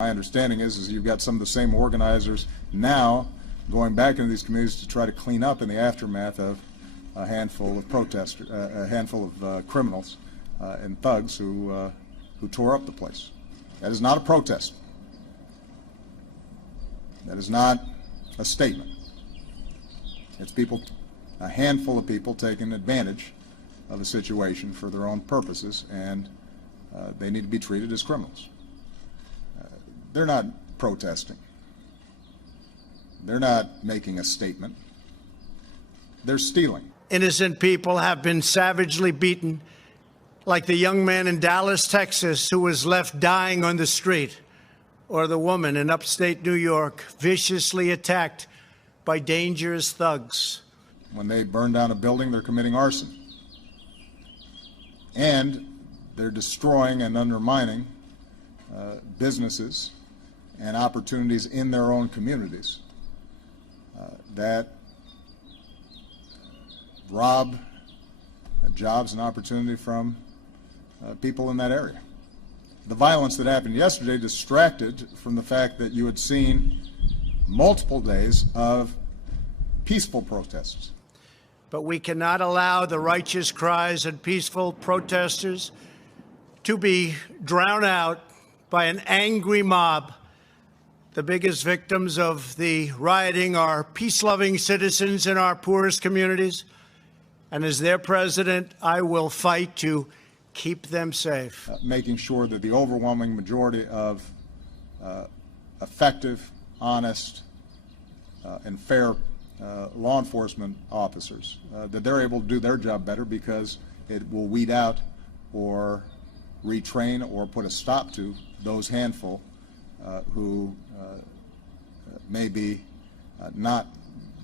My understanding is you've got some of the same organizers now going back into these communities to try to clean up in the aftermath of a handful of protesters, a handful of criminals and thugs who tore up the place. That is not a protest. That is not a statement. It's people, a handful of people taking advantage of a situation for their own purposes, and they need to be treated as criminals. They're not protesting. They're not making a statement. They're stealing. Innocent people have been savagely beaten, like the young man in Dallas, Texas, who was left dying on the street, or the woman in upstate New York viciously attacked by dangerous thugs. When they burn down a building, they're committing arson. And they're destroying and undermining businesses and opportunities in their own communities that rob jobs and opportunity from people in that area. The violence that happened yesterday distracted from the fact that you had seen multiple days of peaceful protests. But we cannot allow the righteous cries and peaceful protesters to be drowned out by an angry mob. The biggest victims of the rioting are peace-loving citizens in our poorest communities. And as their president, I will fight to keep them safe. Making sure that the overwhelming majority of effective, honest, and fair law enforcement officers, that they're able to do their job better, because it will weed out or retrain or put a stop to those handful who may be not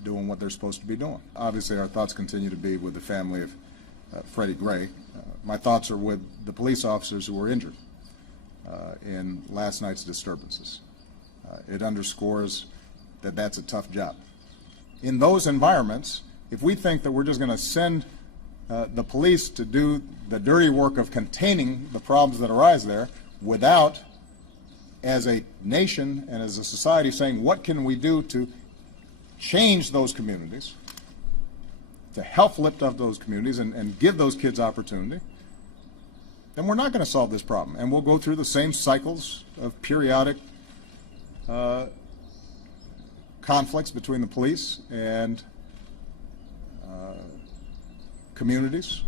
doing what they're supposed to be doing. Obviously, our thoughts continue to be with the family of Freddie Gray. My thoughts are with the police officers who were injured in last night's disturbances. It underscores that that's a tough job. In those environments, if we think that we're just going to send the police to do the dirty work of containing the problems that arise there without, as a nation and as a society, saying what can we do to change those communities, to help lift up those communities and give those kids opportunity, then we're not going to solve this problem. And we'll go through the same cycles of periodic conflicts between the police and communities